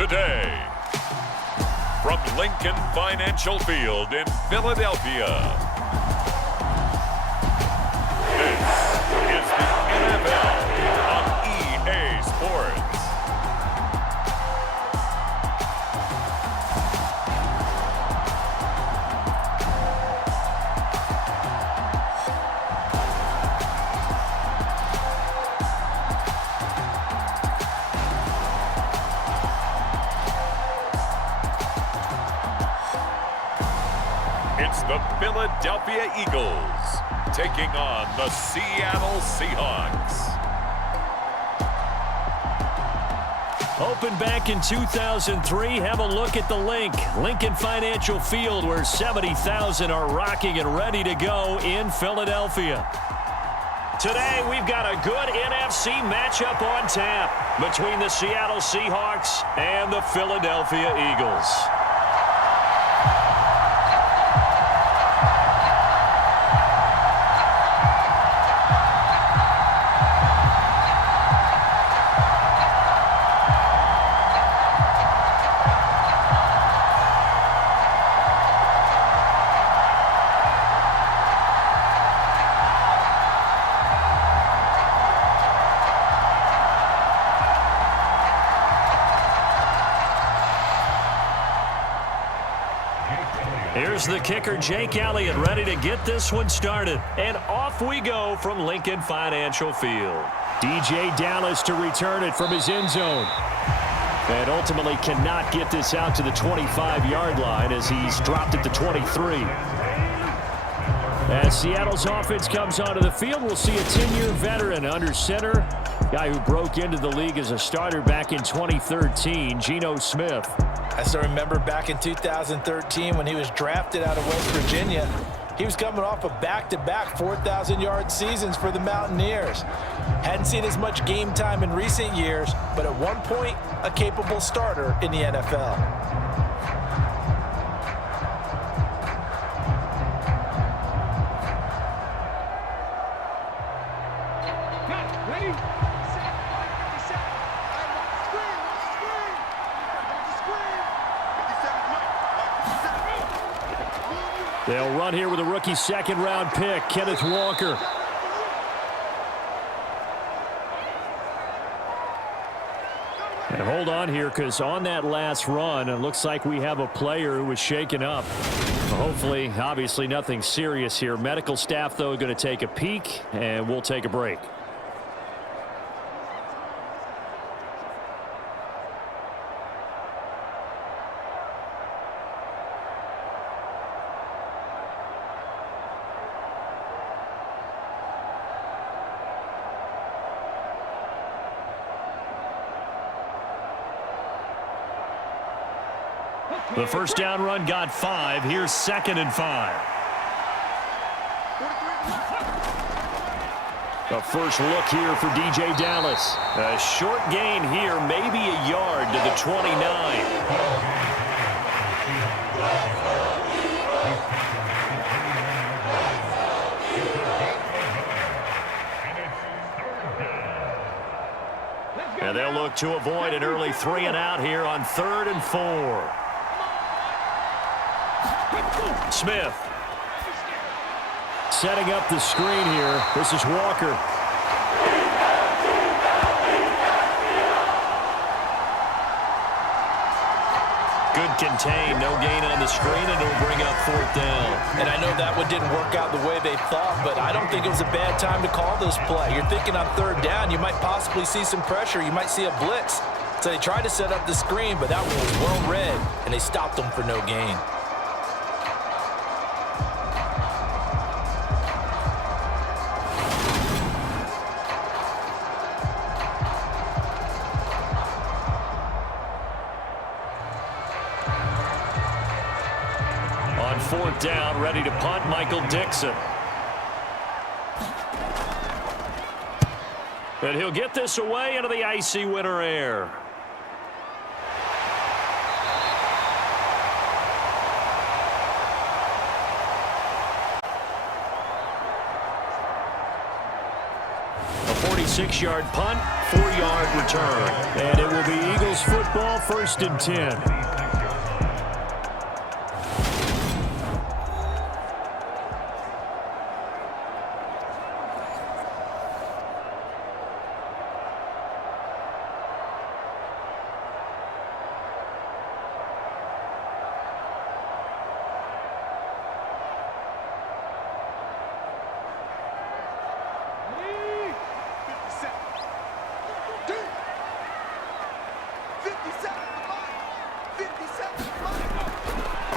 today. From Lincoln Financial Field in Philadelphia, this is the NFL on EA Sports. It's the Philadelphia Eagles taking on the Seattle Seahawks. Opened back in 2003, have a look at the Lincoln Financial Field, where 70,000 are rocking and ready to go in Philadelphia. Today, we've got a good NFC matchup on tap between the Seattle Seahawks and the Philadelphia Eagles. Here's the kicker, Jake Elliott, ready to get this one started. And off we go from Lincoln Financial Field. DJ Dallas to return it from his end zone. And ultimately cannot get this out to the 25-yard line as he's dropped it to 23. As Seattle's offense comes onto the field, we'll see a 10-year veteran under center. Guy who broke into the league as a starter back in 2013, Geno Smith. I still remember back in 2013 when he was drafted out of West Virginia. He was coming off of back-to-back 4,000-yard seasons for the Mountaineers. Hadn't seen as much game time in recent years, but at one point, a capable starter in the NFL. They'll run here with a rookie second-round pick, Kenneth Walker. And hold on here, because on that last run, it looks like we have a player who was shaken up. Hopefully, obviously nothing serious here. Medical staff, though, going to take a peek, and we'll take a break. The first down run got 5. Here's 2nd and 5. The first look here for DJ Dallas. A short gain here, maybe a yard to the 29. And they'll look to avoid an early 3 and out here on 3rd and 4. Smith setting up the screen here. This is Walker. Good contain, no gain on the screen, and it'll bring up 4th down. And I know that one didn't work out the way they thought, but I don't think it was a bad time to call this play. You're thinking on 3rd down, you might possibly see some pressure. You might see a blitz. So they tried to set up the screen, but that one was well read, and they stopped them for no gain. On 4th down, ready to punt, Michael Dixon. And he'll get this away into the icy winter air. 6-yard punt, 4-yard return. And it will be Eagles football, 1st and 10.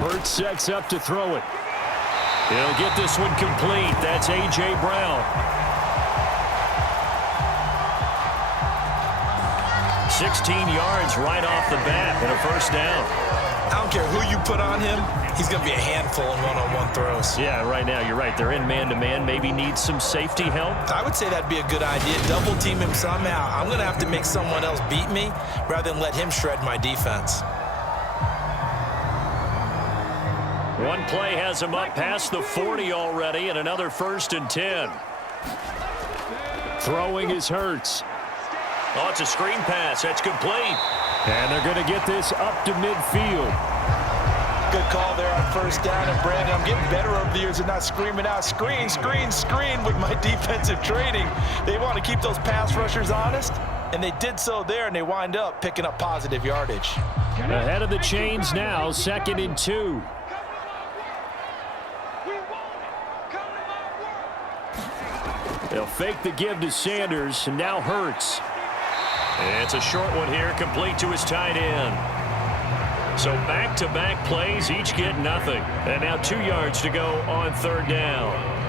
Hurts sets up to throw it. He'll get this one complete. That's A.J. Brown. 16 yards right off the bat and a 1st down. I don't care who you put on him. He's going to be a handful in one-on-one throws. Yeah, right now, you're right. They're in man-to-man. Maybe needs some safety help. I would say that'd be a good idea. Double team him somehow. I'm going to have to make someone else beat me rather than let him shred my defense. One play has him up past the 40 already, and another 1st and 10. Throwing is Hurts. Oh, it's a screen pass. That's complete. And they're going to get this up to midfield. Good call there on 1st down. And, Brandon, I'm getting better over the years and not screaming out, screen, screen, screen with my defensive training. They want to keep those pass rushers honest, and they did so there, and they wind up picking up positive yardage. Ahead of the chains now, 2nd and 2. They'll fake the give to Sanders, and now Hurts. It's a short one here, complete to his tight end. So back-to-back plays, each get nothing. And now 2 yards to go on 3rd down.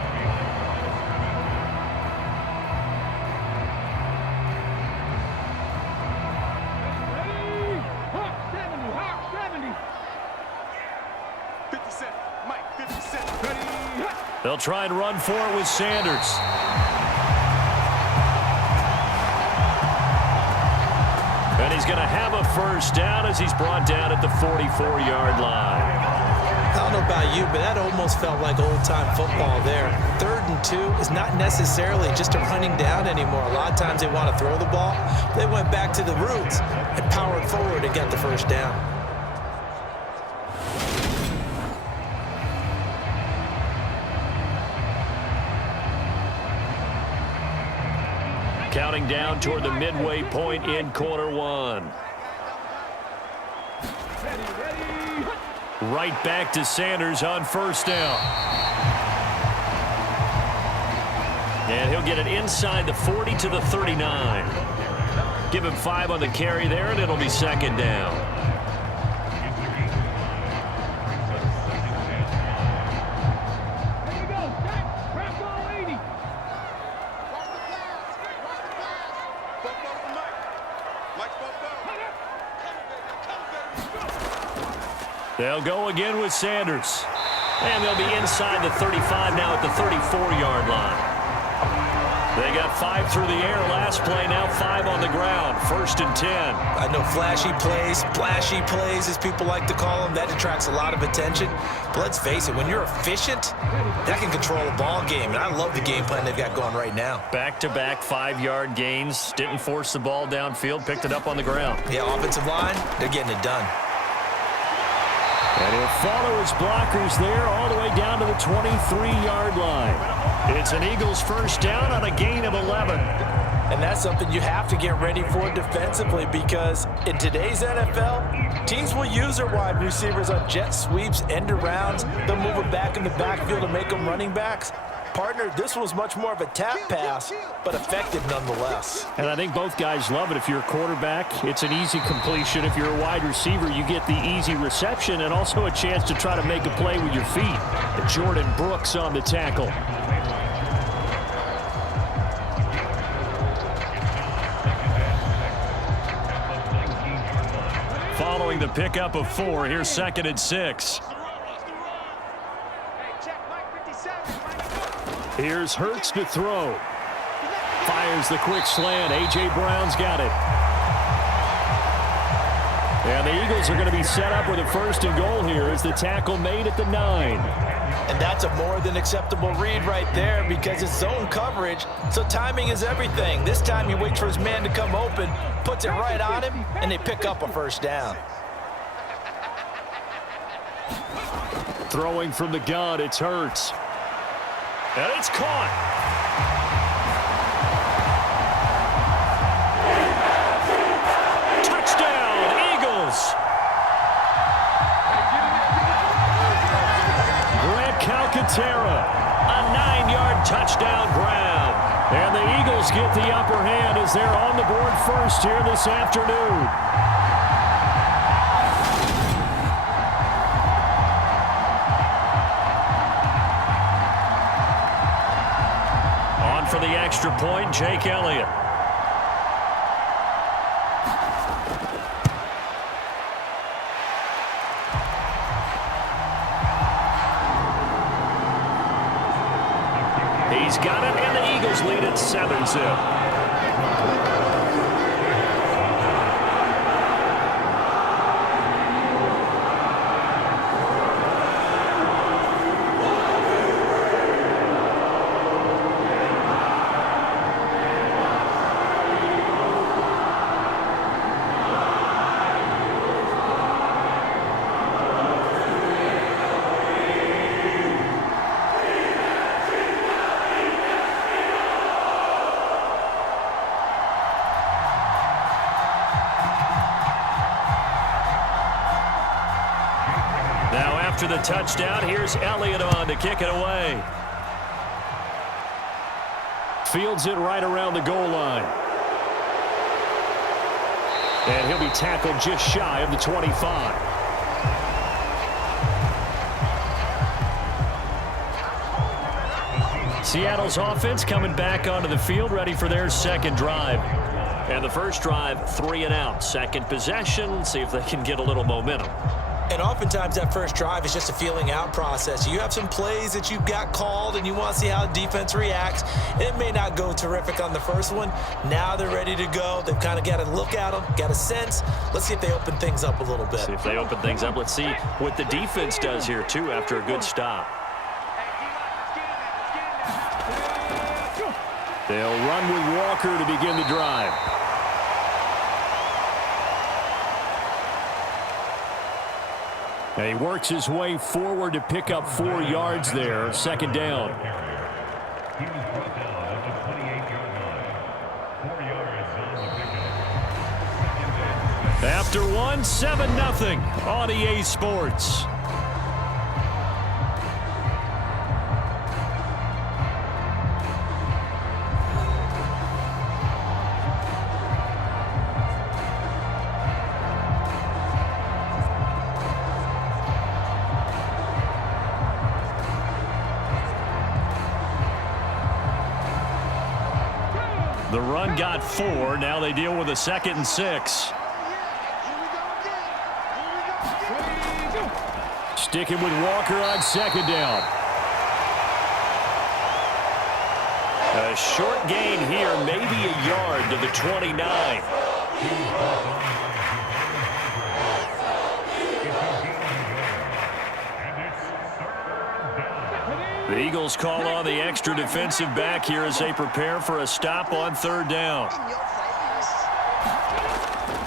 They'll try and run for it with Sanders. And he's going to have a 1st down as he's brought down at the 44-yard line. I don't know about you, but that almost felt like old-time football there. 3rd and 2 is not necessarily just a running down anymore. A lot of times they want to throw the ball. They went back to the roots and powered forward and got the 1st down. Counting down toward the midway point in quarter 1. Right back to Sanders on 1st down. And he'll get it inside the 40 to the 39. Give him 5 on the carry there, and it'll be 2nd down. They'll go again with Sanders. And they'll be inside the 35 now at the 34-yard line. They got 5 through the air last play, now 5 on the ground. 1st and 10. I know flashy plays, as people like to call them. That attracts a lot of attention. But let's face it, when you're efficient, that can control a ball game. And I love the game plan they've got going right now. Back-to-back 5-yard gains. Didn't force the ball downfield, picked it up on the ground. Yeah, offensive line, they're getting it done. And he'll follow his blockers there all the way down to the 23-yard line. It's an Eagles 1st down on a gain of 11. And that's something you have to get ready for defensively, because in today's NFL, teams will use their wide receivers on jet sweeps, end arounds. They'll move it back in the backfield to make them running backs. Partner, this was much more of a tap pass, but effective nonetheless. And I think both guys love it. If you're a quarterback, it's an easy completion. If you're a wide receiver, you get the easy reception and also a chance to try to make a play with your feet. Jordan Brooks on the tackle. Following the pickup of 4, here's 2nd and 6. Here's Hurts to throw. Fires the quick slant. A.J. Brown's got it. And the Eagles are going to be set up with a 1st and goal here as the tackle made at the 9. And that's a more than acceptable read right there because it's zone coverage, so timing is everything. This time he waits for his man to come open, puts it right on him, and they pick up a first down. Throwing from the gun, it's Hurts. And it's caught. Touchdown, Eagles. Calcaterra, a 9-yard touchdown grab. And the Eagles get the upper hand as they're on the board first here this afternoon. On for the extra point, Jake Elliott. He's got it, and the Eagles lead at 7-0. After the touchdown, here's Elliott on to kick it away. Fields it right around the goal line. And he'll be tackled just shy of the 25. Seattle's offense coming back onto the field, ready for their second drive. And the first drive, 3 and out. Second possession, see if they can get a little momentum. And oftentimes that first drive is just a feeling out process. You have some plays that you've got called and you want to see how the defense reacts. It may not go terrific on the first one. Now they're ready to go. They've kind of got to look at them, got a sense. Let's see if they open things up a little bit. See if they open things up. Let's see what the defense does here, too, after a good stop. They'll run with Walker to begin the drive. And he works his way forward to pick up 4 yards there. Second down. He was brought down at the 28-yard line. 4 yards on the pickup. After 7-0 on EA Sports. The run got 4. Now they deal with a 2nd and 6. Sticking with Walker on 2nd down. A short gain here, maybe a yard to the 29. The Eagles call on the extra defensive back here as they prepare for a stop on 3rd down.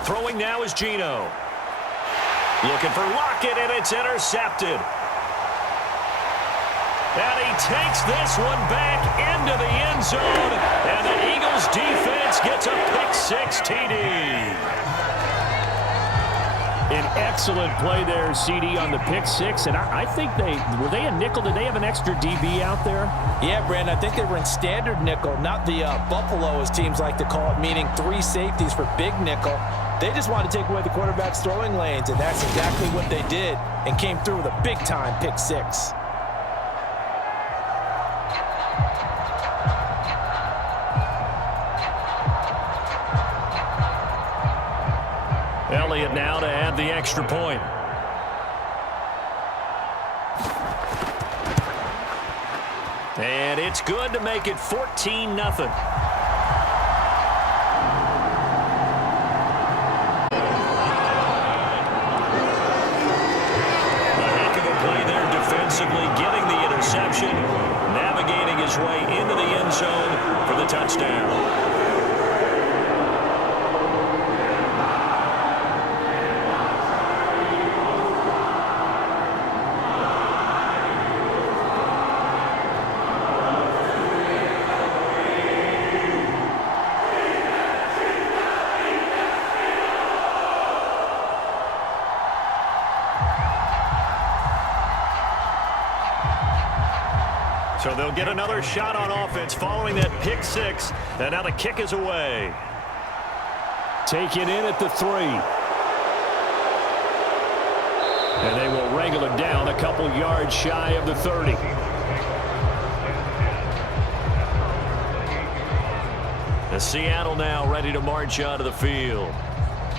Throwing now is Geno. Looking for Lockett, and it's intercepted. And he takes this one back into the end zone, and the Eagles defense gets a pick-6 TD. An excellent play there, CD, on the pick-6, and I think were they a nickel? Did they have an extra DB out there? Yeah, Brandon, I think they were in standard nickel, not the Buffalo, as teams like to call it, meaning 3 safeties for big nickel. They just wanted to take away the quarterback's throwing lanes, and that's exactly what they did, and came through with a big-time pick-6. Elliott now to add the extra point. And it's good to make it 14-0. A heck of a play there defensively, getting the And they'll get another shot on offense following that pick six. And now the kick is away. Take it in at the 3. And they will wrangle it down a couple yards shy of the 30. The Seattle now ready to march onto the field.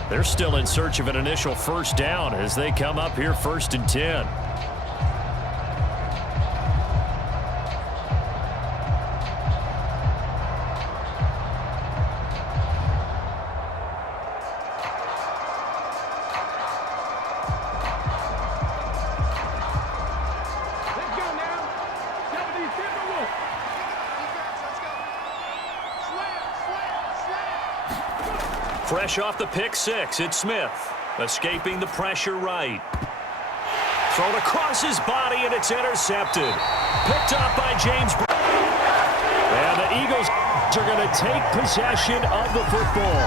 They're still in search of an initial first down as they come up here 1st and 10. Fresh off the pick six, it's Smith. Escaping the pressure right. Thrown across his body, and it's intercepted. Picked up by James. And the Eagles are going to take possession of the football.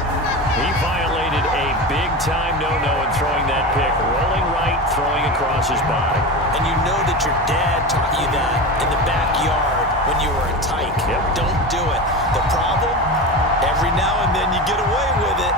He violated a big-time no-no in throwing that pick. Rolling right, throwing across his body. And you know that your dad taught you that in the backyard when you were a tyke. Yep. Don't do it. The problem? Every now and then you get away with it.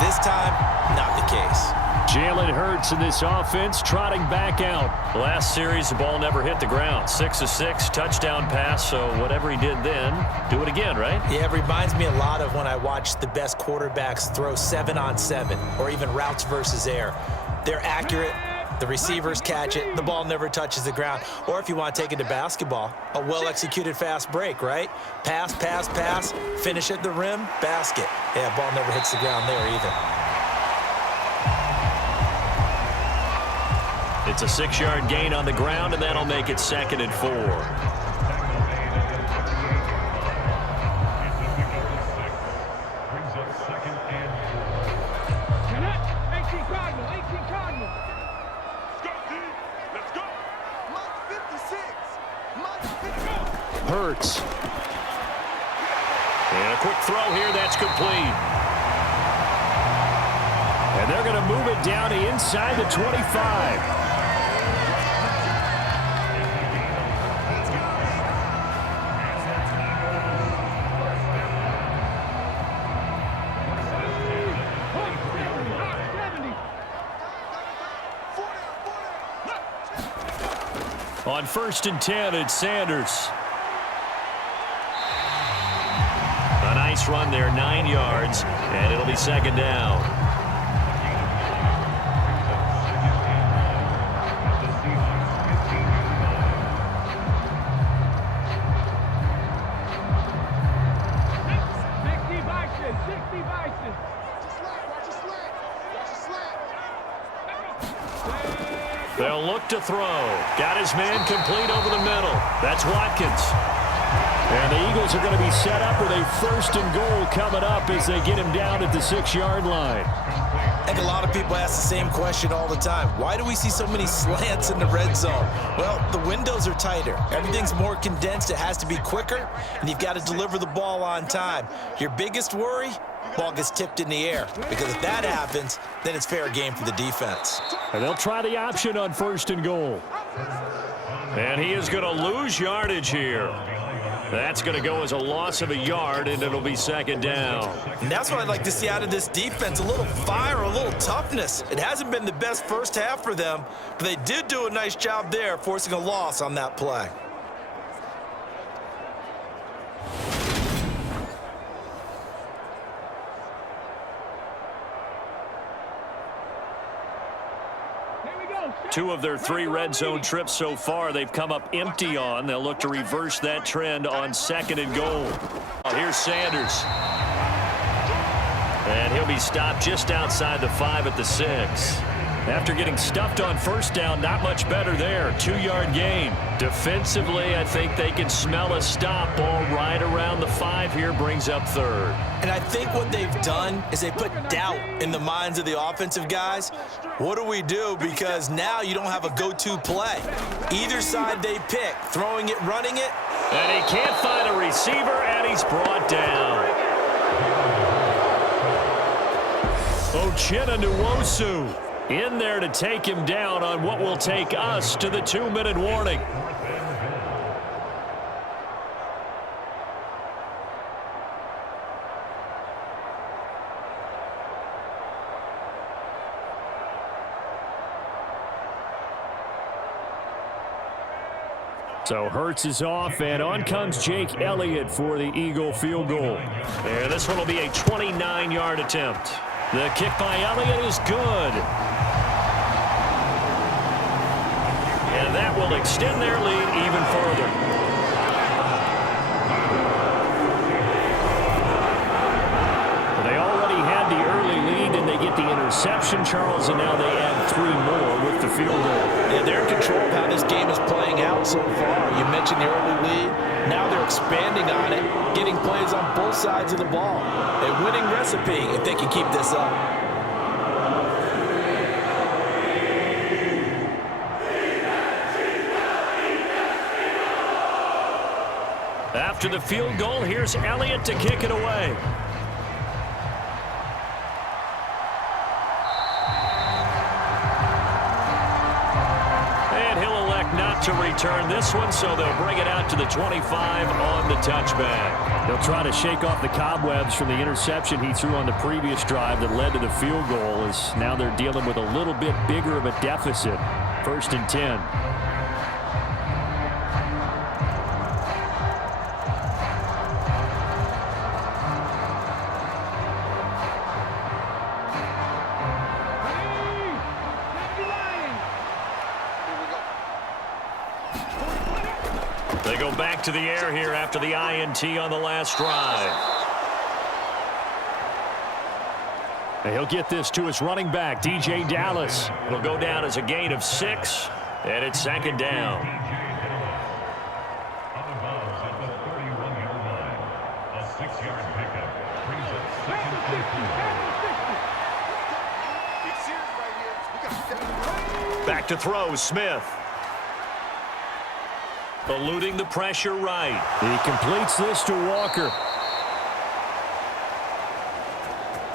This time, not the case. Jalen Hurts in this offense trotting back out. Last series, the ball never hit the ground. 6 of 6, touchdown pass, so whatever he did then, do it again, right? Yeah, it reminds me a lot of when I watched the best quarterbacks throw 7-on-7 or even routes versus air. They're accurate. The receivers catch it. The ball never touches the ground. Or if you want to take it to basketball, a well-executed fast break, right? Pass, pass, pass, finish at the rim, basket. Yeah, ball never hits the ground there either. It's a 6-yard gain on the ground, and that'll make it 2nd and 4. Hurts. And a quick throw here, that's complete. And they're going to move it down to inside the 25. On 1st and 10, it's Sanders. A nice run there, 9 yards, and it'll be 2nd down. They'll look to throw. Got his man complete over the middle. That's Watkins. And the Eagles are going to be set up with a 1st and goal coming up as they get him down at the 6-yard line. I think a lot of people ask the same question all the time. Why do we see so many slants in the red zone? Well, the windows are tighter. Everything's more condensed. It has to be quicker, and you've got to deliver the ball on time. Your biggest worry? Ball gets tipped in the air, because if that happens, then it's fair game for the defense. And they'll try the option on 1st and goal. And he is going to lose yardage here. That's going to go as a loss of a yard, and it'll be 2nd down. And that's what I'd like to see out of this defense, a little fire, a little toughness. It hasn't been the best first half for them, but they did do a nice job there, forcing a loss on that play. Two of their 3 red zone trips so far, they've come up empty on. They'll look to reverse that trend on 2nd and goal. Here's Sanders. And he'll be stopped just outside the 5 at the 6. After getting stuffed on 1st down, not much better there. 2-yard gain. Defensively, I think they can smell a stop. Ball right around the 5 here, brings up 3rd. And I think what they've done is they put doubt in the minds of the offensive guys. What do we do? Because now you don't have a go-to play. Either side they pick, throwing it, running it. And he can't find a receiver, and he's brought down. Uchenna Nwosu in there to take him down on what will take us to the 2-minute warning. So Hurts is off, and on comes Jake Elliott for the Eagle field goal. And this one will be a 29-yard attempt. The kick by Elliott is good. And that will extend their lead even further. They already had the early lead, and they get the interception, Charles, and now they add 3 more with the field goal. Yeah, they're in control of how this game is playing out so far. You mentioned the early lead. Now they're expanding on it, getting plays on both sides of the ball. A winning recipe if they can keep this up. After the field goal, here's Elliott to kick it away. And he'll elect not to return this one, so they'll bring it out to the 25 on the touchback. They'll try to shake off the cobwebs from the interception he threw on the previous drive that led to the field goal, as now they're dealing with a little bit bigger of a deficit. 1st and 10. They go back to the air here after the INT on the last drive. And he'll get this to his running back, DJ Dallas. It'll go down as a gain of 6, and it's 2nd down. On the bounce at the 31-yard line. A 6-yard pickup brings up 2nd and 2. Back to throw, Smith. Eluding the pressure right. He completes this to Walker.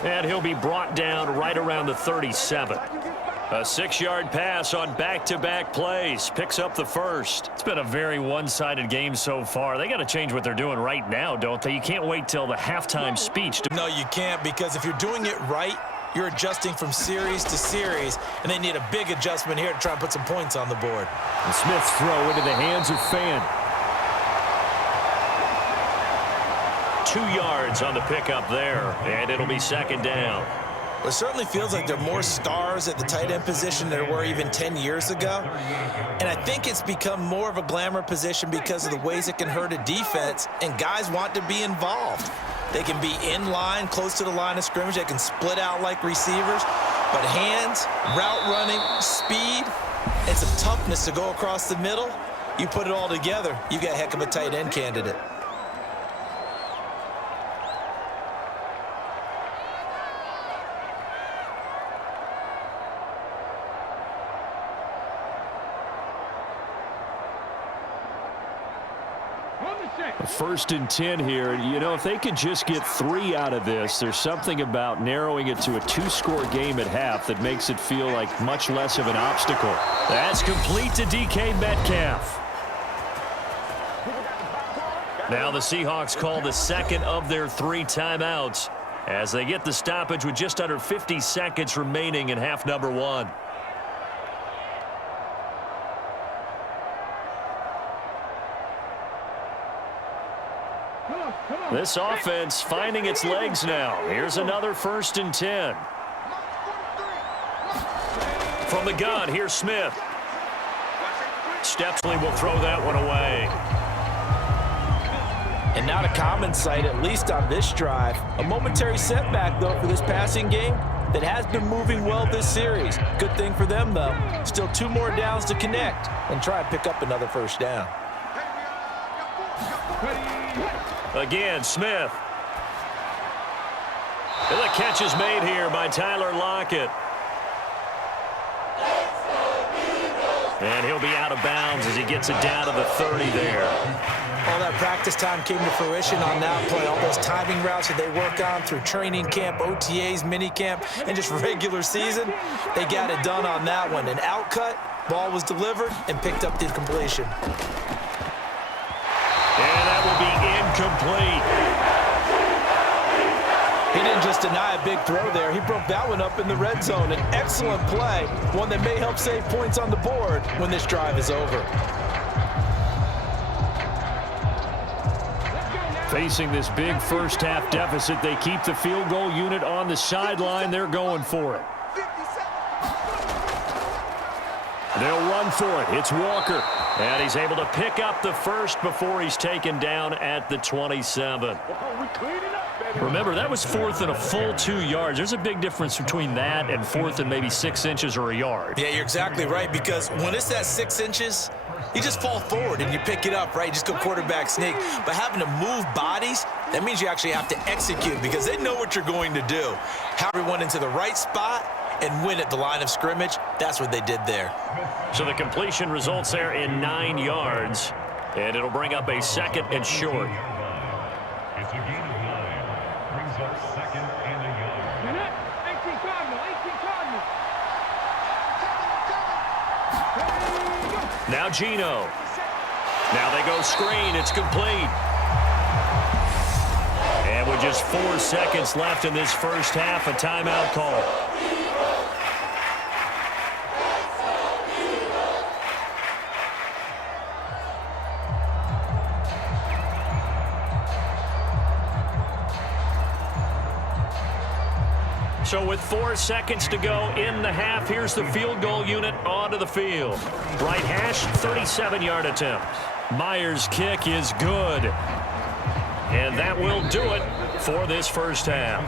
And he'll be brought down right around the 37. A 6-yard pass on back-to-back plays. Picks up the first. It's been a very one-sided game so far. They got to change what they're doing right now, don't they? You can't wait till the halftime speech. No, you can't, because if you're doing it right, you're adjusting from series to series, and they need a big adjustment here to try and put some points on the board. And Smith's throw into the hands of Fan. 2 yards on the pickup there, and it'll be 2nd down. Well, it certainly feels like there are more stars at the tight end position than there were even 10 years ago. And I think it's become more of a glamour position because of the ways it can hurt a defense, and guys want to be involved. They can be in line, close to the line of scrimmage. They can split out like receivers. But hands, route running, speed, and some toughness to go across the middle, you put it all together, you got a heck of a tight end candidate. First and 10 here. You know, if they could just get 3 out of this, there's something about narrowing it to a 2-score game at half that makes it feel like much less of an obstacle. That's complete to DK Metcalf. Now the Seahawks call the 2nd of their 3 timeouts as they get the stoppage with just under 50 seconds remaining in half number 1. This offense finding its legs now. Here's another 1st and 10. From the gun, here's Smith. Stepsley will throw that one away. And not a common sight, at least on this drive. A momentary setback, though, for this passing game that has been moving well this series. Good thing for them, though. Still 2 more downs to connect and try and pick up another 1st down. Again, Smith. And the catch is made here by Tyler Lockett. And he'll be out of bounds as he gets it down to the 30 there. All that practice time came to fruition on that play. All those timing routes that they work on through training camp, OTAs, minicamp, and just regular season, they got it done on that one. An outcut, ball was delivered, and picked up the completion. And that will be incomplete. He didn't just deny a big throw there. He broke that one up in the red zone. An excellent play, one that may help save points on the board when this drive is over. Facing this big first-half deficit, they keep the field goal unit on the sideline. They're going for it. They'll run for it. It's Walker. And he's able to pick up the first before he's taken down at the 27. Remember, that was fourth and a full 2 yards. There's a big difference between that and fourth and maybe 6 inches or a yard. Yeah, you're exactly right, because when it's that 6 inches, you just fall forward and you pick it up, right? You just go quarterback sneak. But having to move bodies, that means you actually have to execute because they know what you're going to do. Have everyone into the right spot and win at the line of scrimmage. That's what they did there. So the completion results there in 9 yards, and it'll bring up a second and short. It's a gain of 9. Brings up second and a yard. 18 Cardinal. Now Gino. Now they go screen. It's complete. And with just 4 seconds left in this first half, a timeout call. So with 4 seconds to go in the half, here's the field goal unit onto the field. Right hash, 37-yard attempt. Myers' kick is good. And that will do it for this first half.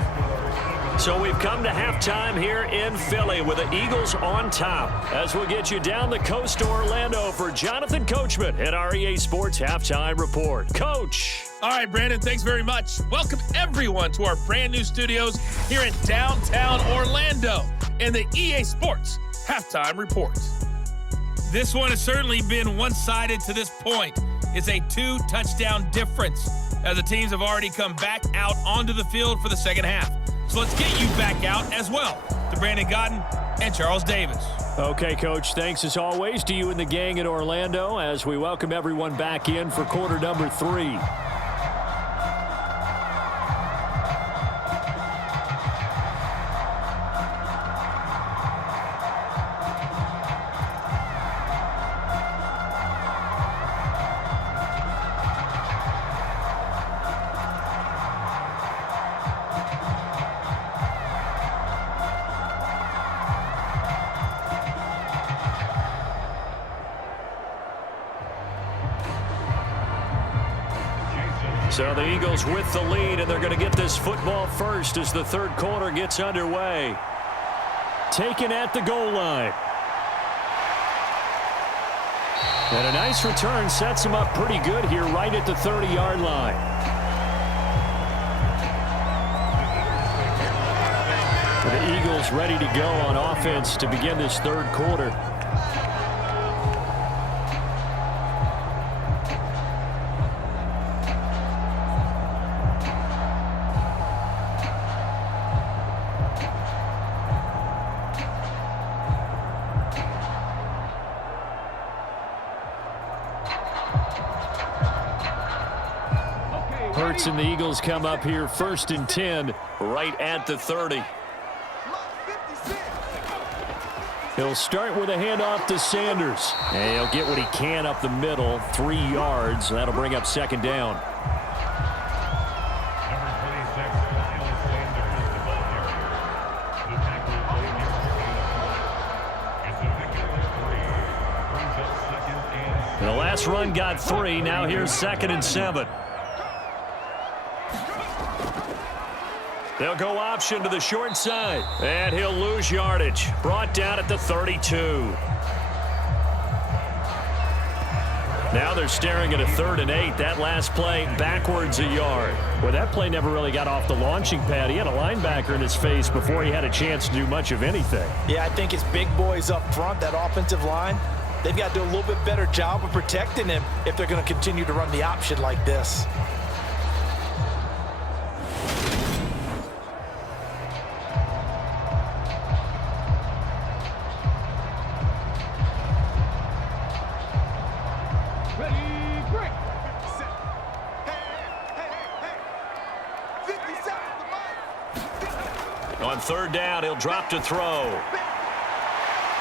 So we've come to halftime here in Philly with the Eagles on top. As we'll get you down the coast to Orlando for Jonathan Coachman at our EA Sports Halftime Report. Coach. All right, Brandon, thanks very much. Welcome, everyone, to our brand-new studios here in downtown Orlando and the EA Sports Halftime Report. This one has certainly been one-sided to this point. It's a 2-touchdown difference as the teams have already come back out onto the field for the second half. So let's get you back out as well to Brandon Godden and Charles Davis. Okay, Coach, thanks as always to you and the gang in Orlando as we welcome everyone back in for quarter number 3. So the Eagles with the lead, and they're going to get this football first as the third quarter gets underway. Taken at the goal line. And a nice return sets him up pretty good here right at the 30-yard line. The Eagles ready to go on offense to begin this third quarter. Hurts and the Eagles come up here first and 10 right at the 30. He'll start with a handoff to Sanders. And he'll get what he can up the middle, 3 yards. That'll bring up second down. Number 26, Miles Sanders, the ball carrier. The tackle played yesterday. It's a pickup of 3. Brings up second and 7. The last run got 3. Now here's second and 7. They'll go option to the short side. And he'll lose yardage. Brought down at the 32. Now they're staring at a 3rd and 8. That last play backwards a yard. Well, that play never really got off the launching pad. He had a linebacker in his face before he had a chance to do much of anything. Yeah, I think it's big boys up front, that offensive line. They've got to do a little bit better job of protecting him if they're going to continue to run the option like this. On 3rd down, he'll drop to throw.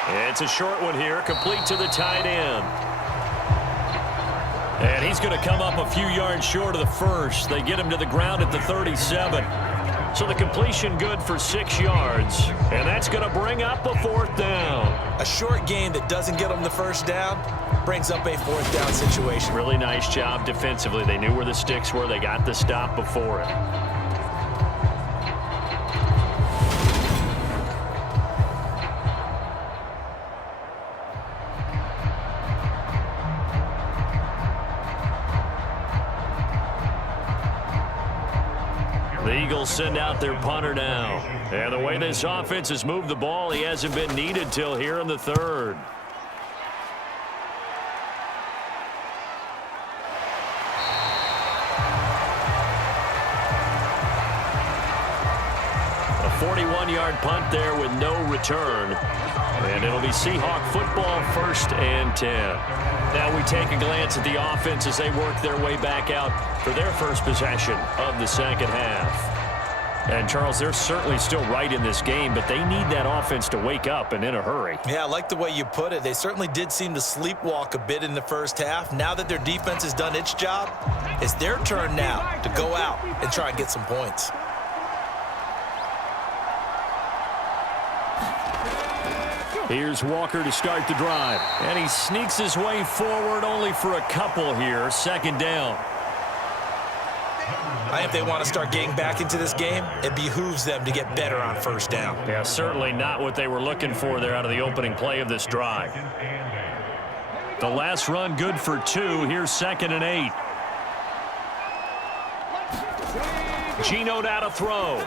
It's a short one here, complete to the tight end. And he's going to come up a few yards short of the first. They get him to the ground at the 37. So the completion good for 6 yards. And that's going to bring up a 4th down. A short gain that doesn't get them the first down brings up a 4th down situation. Really nice job defensively. They knew where the sticks were. They got the stop before it. The Eagles send out their punter now. And the way this offense has moved the ball, he hasn't been needed till here in the 3rd. A 41-yard punt there with no return. And it'll be Seahawk football, 1st and 10. Now we take a glance at the offense as they work their way back out for their first possession of the second half. And, Charles, they're certainly still right in this game, but they need that offense to wake up and in a hurry. Yeah, I like the way you put it. They certainly did seem to sleepwalk a bit in the first half. Now that their defense has done its job, it's their turn now to go out and try and get some points. Here's Walker to start the drive. And he sneaks his way forward only for a couple here. 2nd down. If they want to start getting back into this game, it behooves them to get better on 1st down. Yeah, certainly not what they were looking for there out of the opening play of this drive. The last run good for 2. Here's 2nd and 8. Geno now to throw.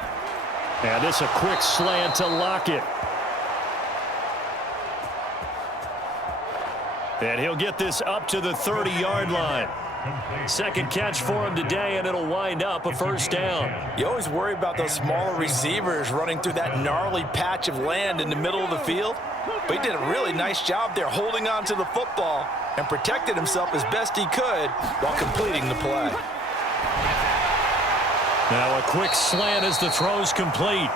And this a quick slant to Lockett. And he'll get this up to the 30-yard line. 2nd catch for him today, and it'll wind up a 1st down. You always worry about those smaller receivers running through that gnarly patch of land in the middle of the field. But he did a really nice job there holding on to the football and protected himself as best he could while completing the play. Now a quick slant as the throw's complete.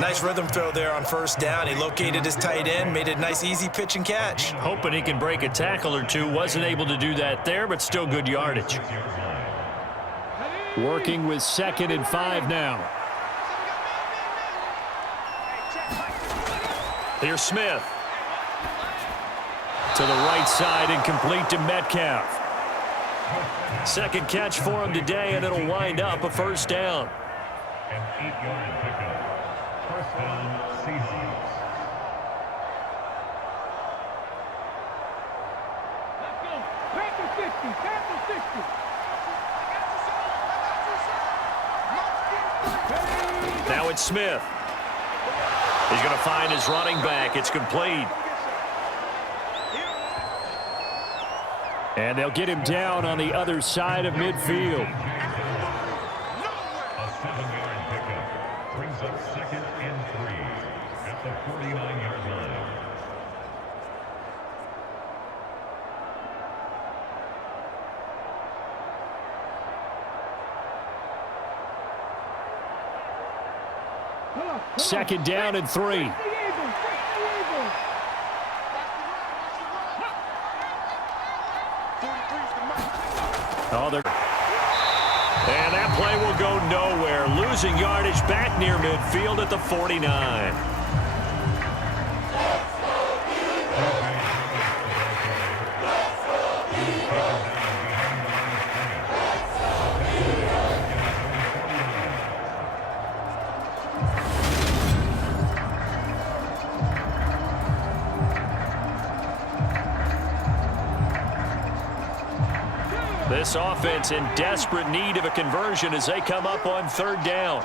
Nice rhythm throw there on 1st down. He located his tight end, made a nice easy pitch and catch. Hoping he can break a tackle or two. Wasn't able to do that there, but still good yardage. Working with 2nd and 5 now. Here's Smith. To the right side and complete to Metcalf. 2nd catch for him today, and it'll wind up a 1st down. An 8-yard pickup. 1st down, Seahawks. Let's go. Back to 60. Back to 60. Now it's Smith. He's going to find his running back. It's complete. And they'll get him down on the other side of midfield. A 7-yard pickup brings up 2nd and 3 at the 49-yard line. Second down and 3. Oh, and that play will go nowhere. Losing yardage back near midfield at the 49. This offense in desperate need of a conversion as they come up on 3rd down.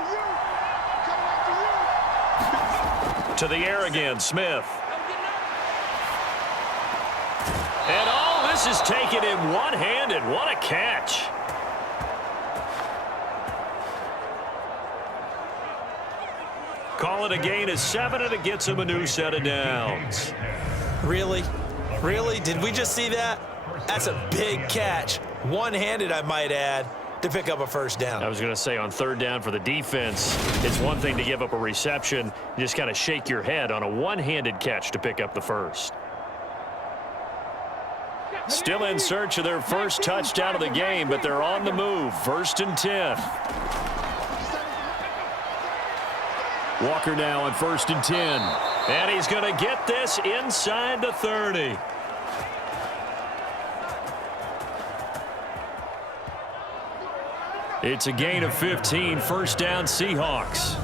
To the air again, Smith. And all this is taken in one-handed. What a catch. Call it a gain of 7, and it gets him a new set of downs. Really? Really? Did we just see that? That's a big catch. One-handed, I might add, to pick up a 1st down. I was going to say on 3rd down for the defense, it's one thing to give up a reception. You just kind of shake your head on a one-handed catch to pick up the 1st. Still in search of their first touchdown of the game, but they're on the move. 1st and 10. Walker now on 1st and 10. And he's going to get this inside the 30. It's a gain of 15. 1st down, Seahawks.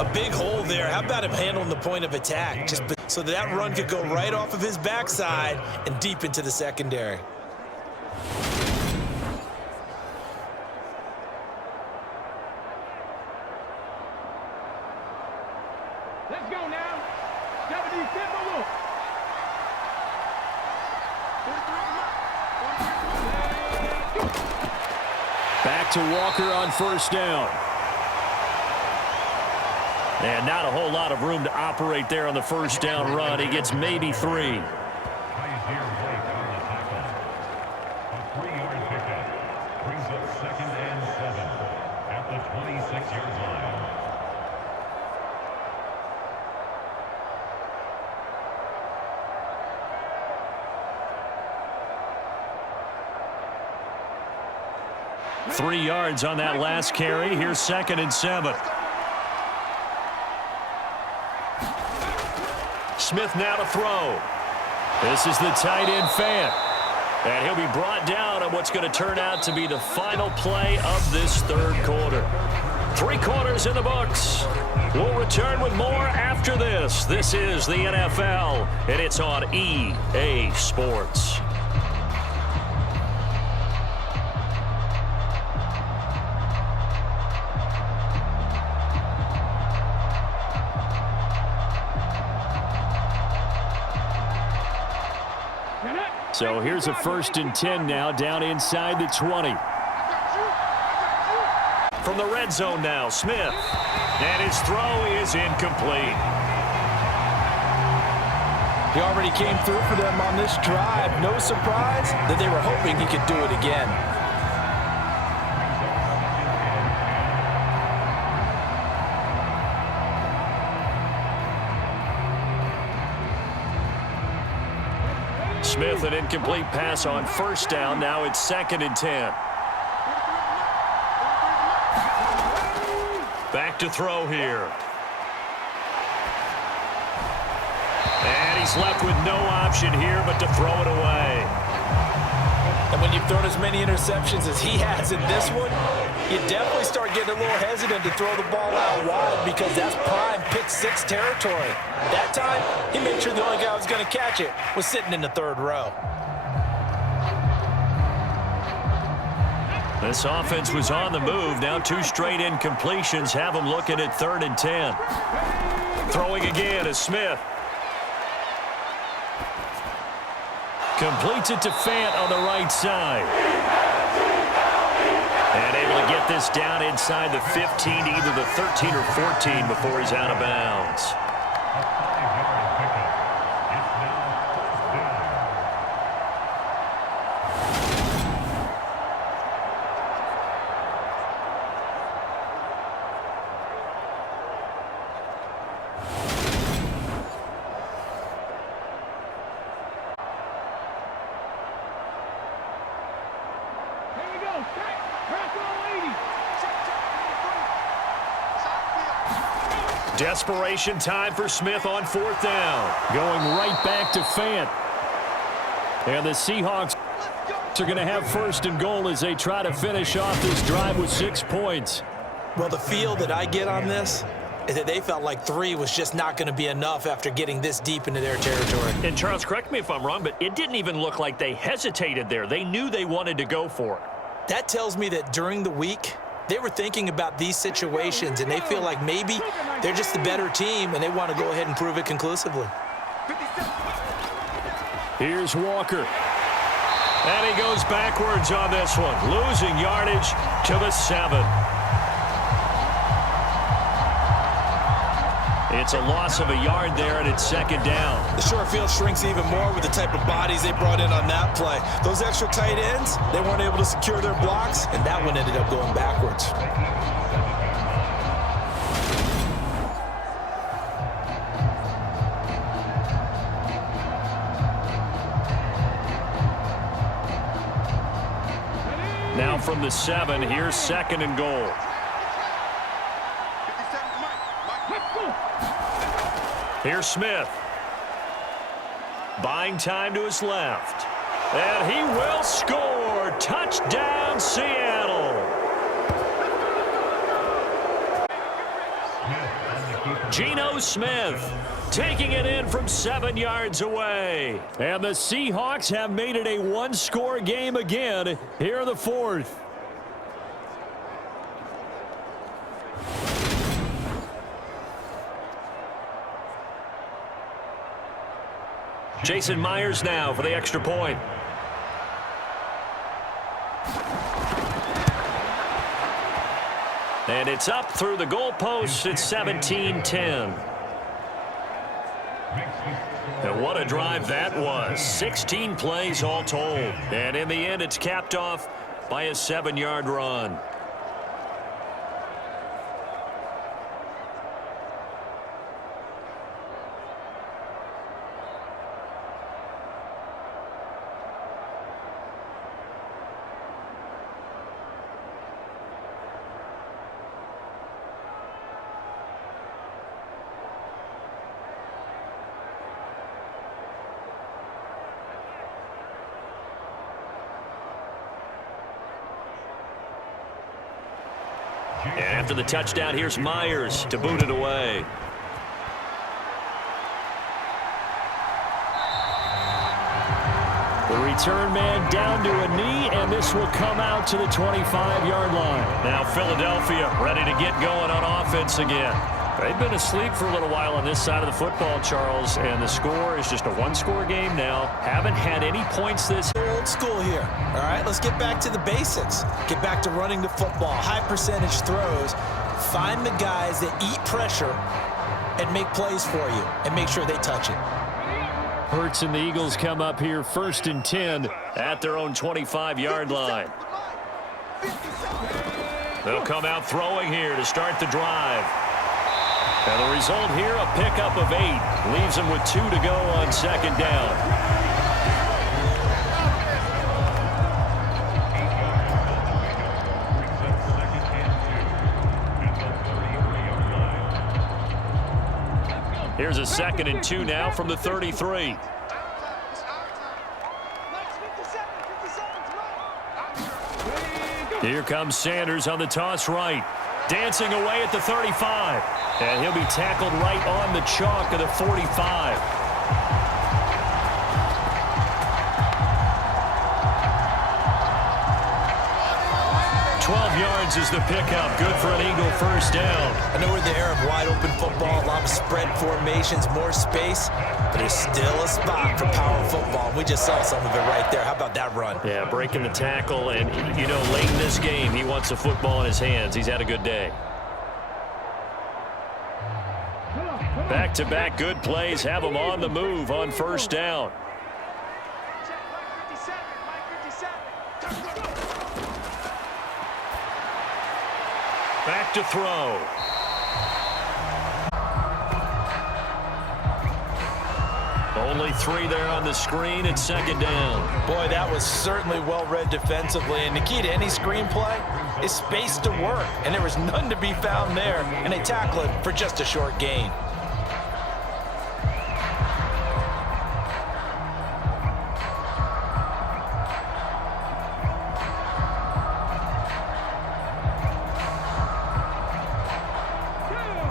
A big hole there. How about him handling the point of attack? Just so that run could go right off of his backside and deep into the secondary. Let's go now. 75 look. Back to Walker on 1st down. And not a whole lot of room to operate there on the 1st down run. He gets maybe 3. Ties here late on the tackle. A 3-yard pickup brings up 2nd and 7 at the 26-yard line. Three yards on that last carry. Here's 2nd and 7. Smith now to throw. This is the tight end Fant. And he'll be brought down on what's going to turn out to be the final play of this 3rd quarter. 3 quarters in the books. We'll return with more after this. This is the NFL, and it's on EA Sports. So here's a 1st and 10 now, down inside the 20. From the red zone now, Smith. And his throw is incomplete. He already came through for them on this drive. No surprise that they were hoping he could do it again. Smith, an incomplete pass on 1st down. Now it's 2nd and 10. Back to throw here. And he's left with no option here but to throw it away. And when you've thrown as many interceptions as he has in this one, you definitely start getting a little hesitant to throw the ball out wide because that's prime pick 6 territory. That time, he made sure the only guy who was going to catch it was sitting in the 3rd row. This offense was on the move. Now 2 straight incompletions have them looking at 3rd and 10. Throwing again is Smith. Completes it to Fant on the right side. And able to get this down inside the 15 to either the 13 or 14 before he's out of bounds. A 5-yard pickup. It's now 4th down. Here we go. Press on 80. Desperation time for Smith on 4th down. Going right back to Fant. And the Seahawks are going to have 1st and goal as they try to finish off this drive with 6 points. Well, the feel that I get on this is that they felt like 3 was just not going to be enough after getting this deep into their territory. And Charles, correct me if I'm wrong, but it didn't even look like they hesitated there. They knew they wanted to go for it. That tells me that during the week, they were thinking about these situations, and they feel like maybe they're just the better team, and they want to go ahead and prove it conclusively. Here's Walker. And he goes backwards on this one, losing yardage to the 7. It's a loss of a yard there, and it's 2nd down. The short field shrinks even more with the type of bodies they brought in on that play. Those extra tight ends, they weren't able to secure their blocks, and that one ended up going backwards. the 7. Here's 2nd and goal. Here's Smith. Buying time to his left. And he will score. Touchdown, Seattle. Geno Smith taking it in from 7 yards away. And the Seahawks have made it a one-score game again here in the 4th. Jason Myers now for the extra point. And it's up through the goalposts. It's 17-10. And what a drive that was. 16 plays all told. And in the end, it's capped off by a 7-yard run. And after the touchdown, here's Myers to boot it away. The return man down to a knee, and this will come out to the 25-yard line. Now Philadelphia ready to get going on offense again. They've been asleep for a little while on this side of the football, Charles, and the score is just a one-score game now. Haven't had any points this. Old school here. All right, let's get back to the basics. Get back to running the football, high percentage throws. Find the guys that eat pressure and make plays for you and make sure they touch it. Hurts and the Eagles come up here 1st and 10 at their own 25-yard line. They'll come out throwing here to start the drive. And the result here, a pickup of 8. Leaves them with 2 to go on 2nd down. Here's a 2nd and 2 now from the 33. Here comes Sanders on the toss right. Dancing away at the 35. And he'll be tackled right on the chalk of the 45. 12 yards is the pickup. Good for an Eagle first down. I know we're in the era of wide open football, a lot of spread formations, more space, but there's still a spot for power football. We just saw some of it right there. How about that run? Yeah, breaking the tackle, and, you know, late in this game, he wants the football in his hands. He's had a good day. Back-to-back good plays have him on the move on first down. Back to throw. Only 3 there on the screen at 2nd down. Boy, that was certainly well-read defensively. And the key to any screenplay is space to work. And there was none to be found there. And they tackle it for just a short gain.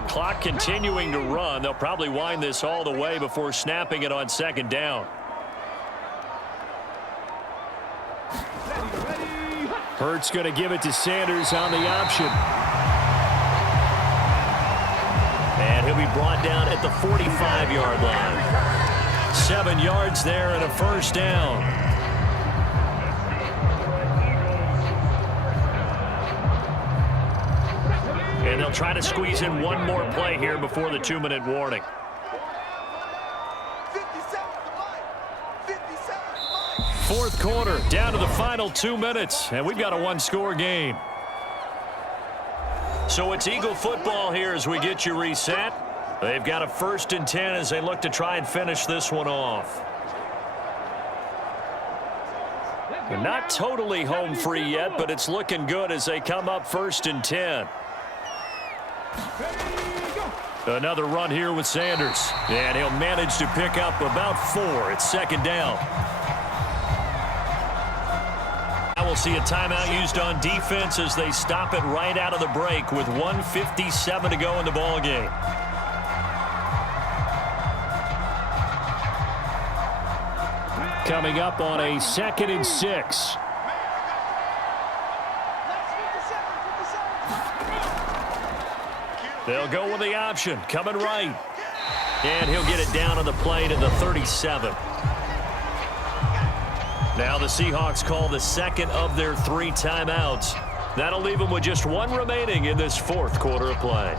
Clock continuing to run. They'll probably wind this all the way before snapping it on 2nd down. Hurts going to give it to Sanders on the option. And he'll be brought down at the 45-yard line. 7 yards there and a first down. And they'll try to squeeze in one more play here before the 2-minute warning. Fourth quarter, down to the final 2 minutes, and we've got a one-score game. So it's Eagle football here as we get you reset. They've got a 1st and 10 as they look to try and finish this one off. Let's Not totally home free yet, but it's looking good as they come up 1st and 10. Another run here with Sanders. And he'll manage to pick up about 4. It's 2nd down. Now we'll see a timeout used on defense as they stop it right out of the break with 1:57 to go in the ballgame. Coming up on a 2nd and 6. They'll go with the option. Coming right. And he'll get it down on the play to the 37. Now the Seahawks call the 2nd of their 3 timeouts. That'll leave them with just 1 remaining in this 4th quarter of play.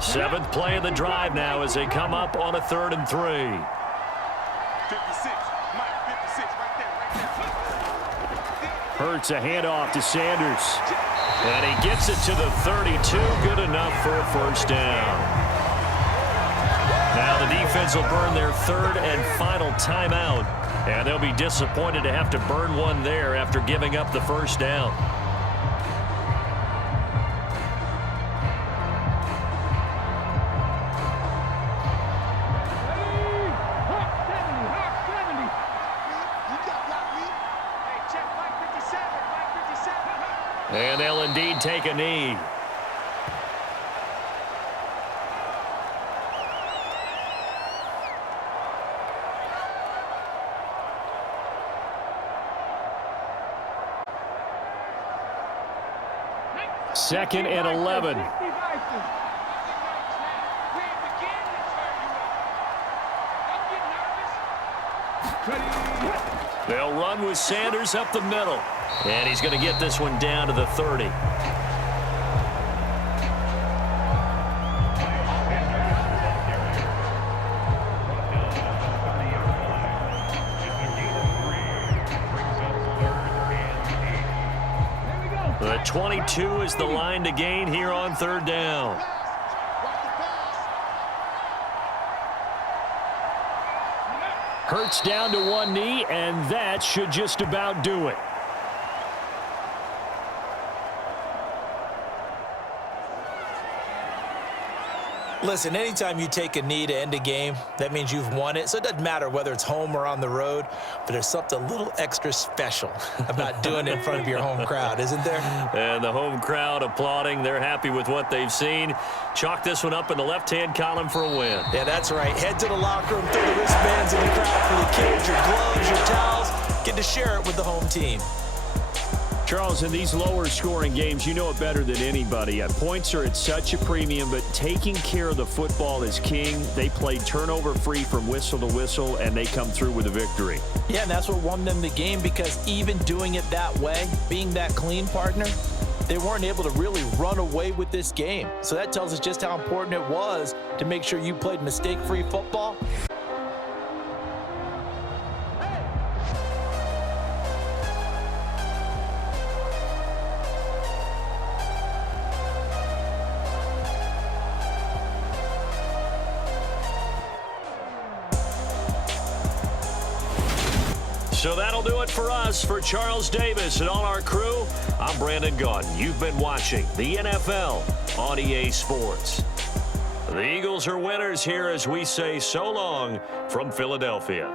Seventh play of the drive now as they come up on a 3rd and 3. 56, Mike, 56, right there. Hurts a handoff to Sanders. And he gets it to the 32. Good enough for a 1st down. Now the defense will burn their 3rd and final timeout. And they'll be disappointed to have to burn one there after giving up the 1st down. And they'll indeed take a knee. Second and 11. They'll run with Sanders up the middle. And he's going to get this one down to the 30. The 22 is the line to gain here on 3rd down. Hurts down to 1 knee, and that should just about do it. Listen, anytime you take a knee to end a game, that means you've won it. So it doesn't matter whether it's home or on the road, but there's something a little extra special about doing it in front of your home crowd, isn't there? And the home crowd applauding. They're happy with what they've seen. Chalk this one up in the left-hand column for a win. Yeah, that's right. Head to the locker room, throw the wristbands in the crowd for the kids, your gloves, your towels. Get to share it with the home team. Charles, in these lower-scoring games, you know it better than anybody. Points are at such a premium, but taking care of the football is king. They played turnover-free from whistle to whistle, and they come through with a victory. Yeah, and that's what won them the game, because even doing it that way, being that clean partner, they weren't able to really run away with this game. So that tells us just how important it was to make sure you played mistake-free football. So that'll do it for us. For Charles Davis and all our crew, I'm Brandon Gaudin. You've been watching the NFL on EA Sports. The Eagles are winners here as we say so long from Philadelphia.